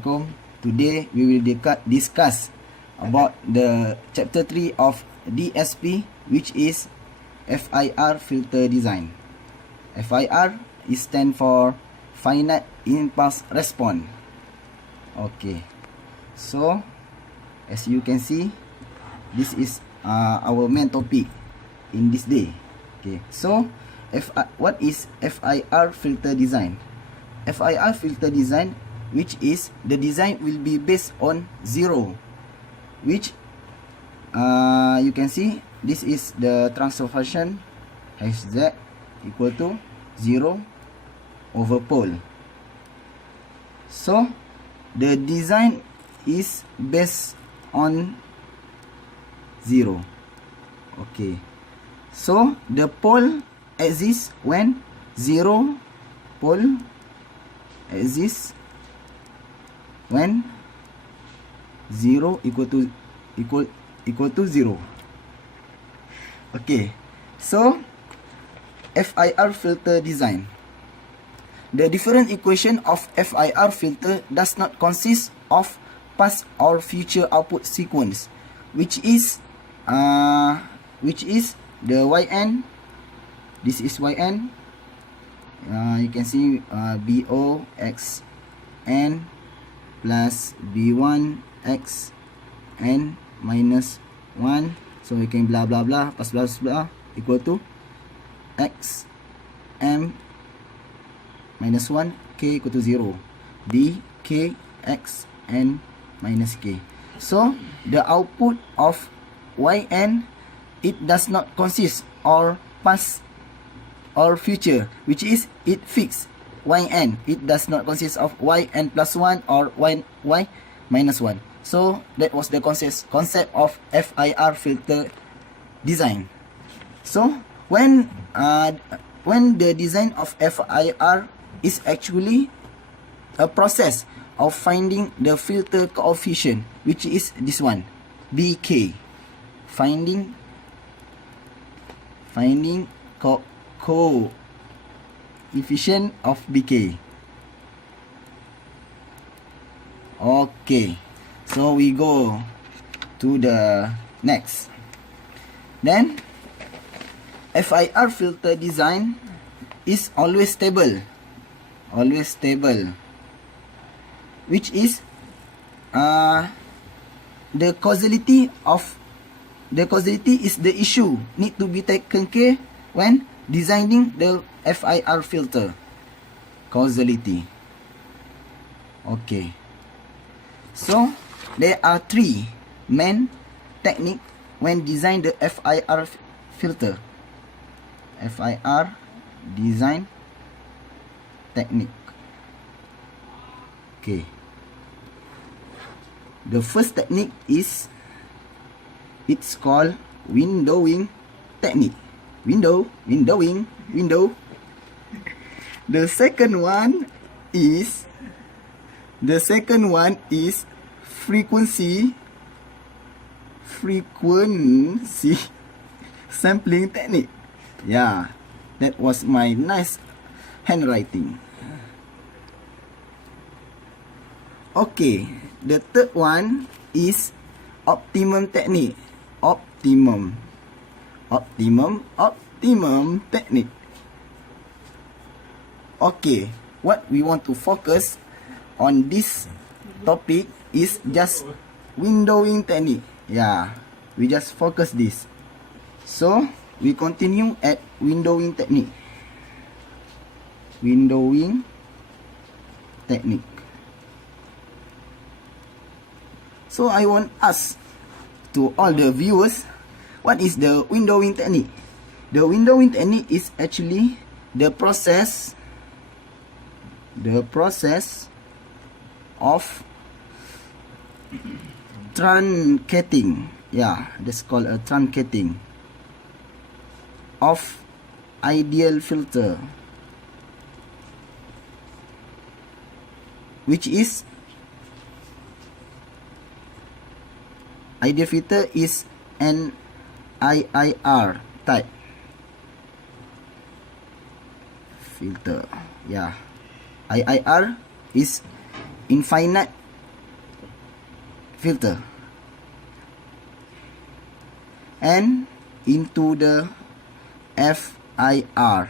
Assalamualaikum. Today we will discuss about the chapter 3 of DSP, which is FIR filter design. FIR is stand for Finite Impulse Response. Okay, so as you can see, this is our main topic in this day. Okay, so what is FIR filter design? FIR filter design, which is the design will be based on zero, which you can see this is the transfer function Hz equal to 0 over pole. So the design is based on 0. Okay, so the pole exists when 0 pole exists when 0 equal to 0. Okay, so FIR filter design. The different equation of FIR filter does not consist of past or future output sequence, which is the yn. This is yn. You can see bo x n plus b1 x n minus 1. So we can blah blah blah plus blah blah equal to x m minus 1 k equal to 0 b k x n minus k. So the output of yn, it does not consist or past or future, which is it fixed yn. It does not consist of yn plus 1 or y minus 1. So that was the concept of FIR filter design. So when the design of FIR is actually a process of finding the filter coefficient, which is this one, bk, finding coefficient of bk. Okay, so we go to the next. Then FIR filter design is always stable, which is the causality is the issue need to be taken care when designing the FIR filter. Causality. Okay, so there are 3 main techniques when design the FIR filter. FIR design technique. Okay, the first technique is, it's called windowing technique. Windowing. The second one is frequency sampling technique. Yeah, that was my nice handwriting. Okay, the third one is optimum technique. Optimum technique. Okay, what we want to focus on this topic is just windowing technique. Yeah, we just focus this. So we continue at windowing technique. So I want to ask to all the viewers, what is the windowing technique? The windowing technique is actually the process of truncating. Yeah, that's called a truncating of ideal filter, which is ideal filter is an IIR type filter. Yeah, IIR is infinite filter and into the FIR,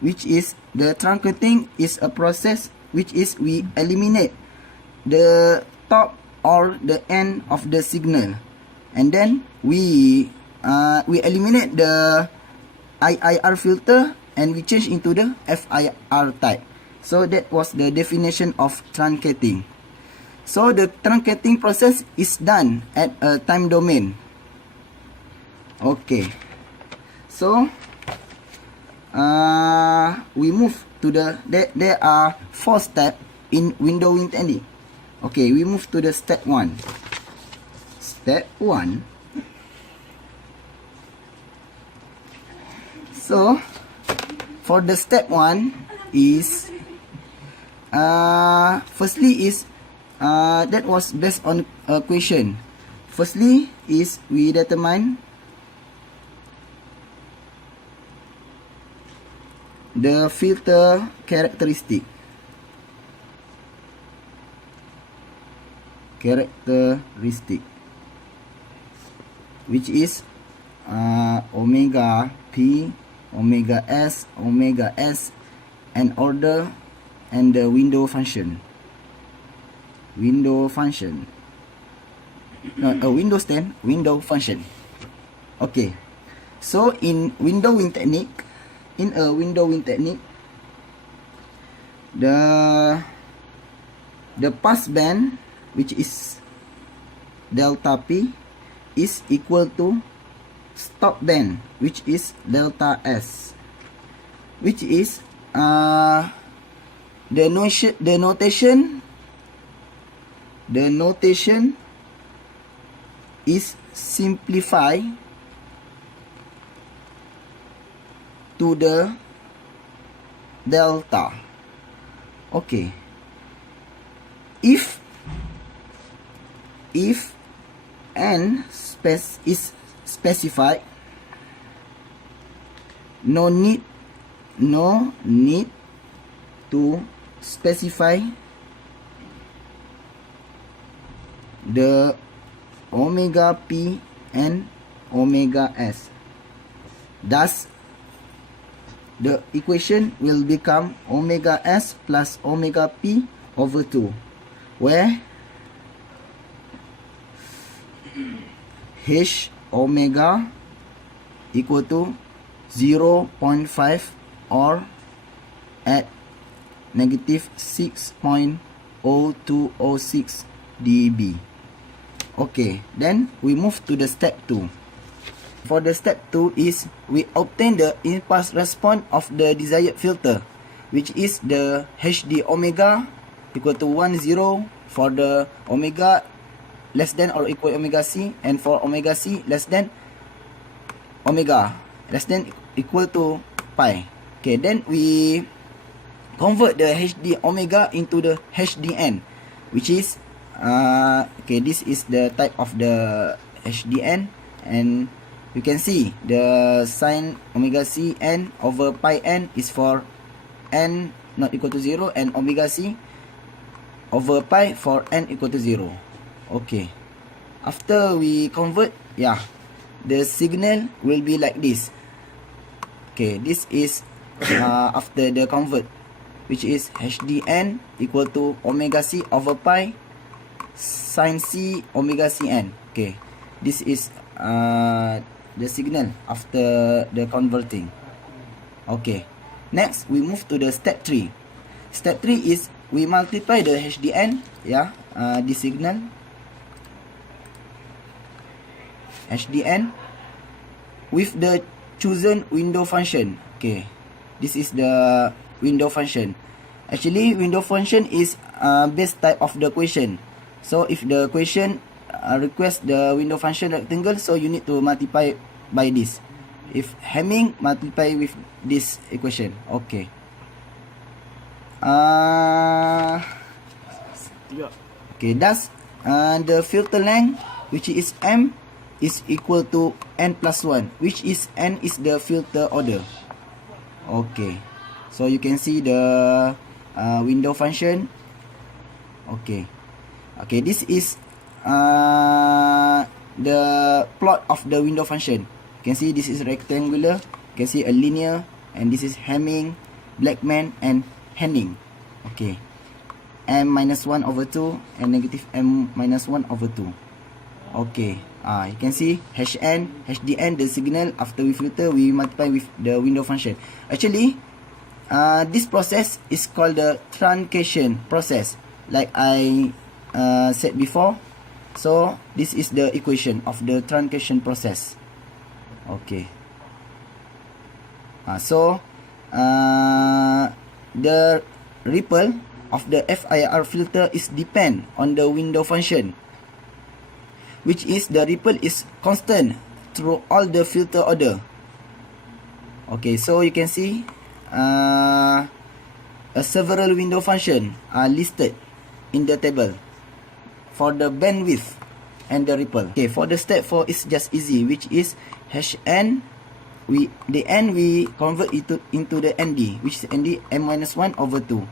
which is the truncating is a process which is we eliminate the top or the end of the signal, and then we eliminate the IIR filter and we change into the FIR type. So that was the definition of truncating. So the truncating process is done at a time domain. Okay, so we move to the there are 4 steps in windowing technique. Okay, we move to the step 1. Step 1. So for the step 1 is firstly is that was based on a question. Firstly is we determine the filter characteristic. Which is omega p, omega s, and order, and the window function. Window function Okay, so in a windowing technique, the pass band, which is delta p, is equal to stop band, which is delta s, which is the notation is simplified to the delta. Okay, if n is specified, no need to specify the omega p and omega s. Thus the equation will become omega s plus omega p over 2, where h omega equal to 0.5 or at negative 6.0206 dB. Okay, then we move to the step 2. For the step 2 is we obtain the impulse response of the desired filter, which is the HD omega equal to 10 for the omega less than or equal omega c, and for omega c less than omega less than equal to pi. Okay, then we convert the HD omega into the HDN, which is okay, this is the type of the HDN, and you can see the sine omega c n over pi n is for n not equal to 0, and omega c over pi for n equal to 0. Okay, after we convert, yeah, the signal will be like this. Okay, this is after the convert, which is HDN equal to omega c over pi sin c omega cn. Okay, this is the signal after the converting. Okay, next we move to the step 3. Step 3 is we multiply the HDN, yeah, this signal HDN with the chosen window function. Okay, this is the window function. Actually, window function is base type of the question. So if the question request the window function rectangle, so you need to multiply by this. If Hamming, multiply with this equation. Okay. Okay, thus the filter length, which is m, is equal to n plus 1, which is n is the filter order. Okay, so you can see the window function. Okay, this is the plot of the window function. You can see this is rectangular. You can see a linear, and this is Hamming, Blackman, and Henning. Okay, m minus 1 over 2 and negative m minus 1 over 2. Okay, you can see hn, hdn, the signal after we filter, we multiply with the window function. Actually, this process is called the truncation process, like I said before. So this is the equation of the truncation process. Okay. The ripple of the FIR filter is depend on the window function, which is the ripple is constant through all the filter order. Okay, so you can see several window function are listed in the table for the bandwidth and the ripple. Okay, for the step 4 is just easy, which is hn. The n we convert it into the nd, which is nd m minus 1 over 2.